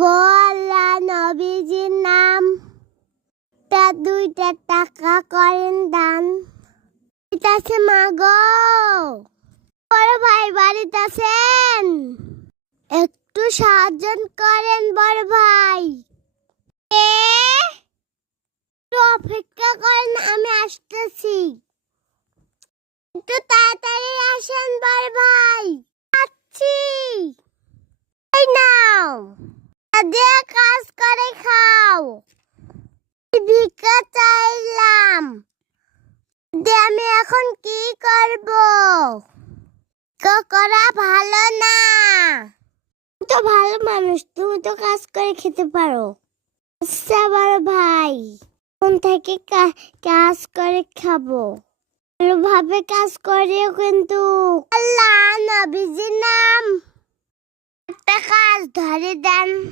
গো আল্লাহ নবীজির নাম। তা দুইটা টাকা করেন দান। আছে মা গো? বড় ভাই বাড়িতে আছেন? একটু সাহায্য করেন বড় ভাই। একটু অপেক্ষা করেন, আমি আসতেছি। একটু তাড়াতাড়ি আসেন বড় ভাই। এই নাও। এখন কি করব? করা ভালো না। তো ভালো মানুষ, তুমি তো কাজ করে খেতে পারো। আচ্ছা ভাই, কোন থেকে কাজ করে খাব? ভালোভাবে কাজ করেও কিন্তু। আল্লাহ নবীজির নাম। একটা কাজ ধরে দেন।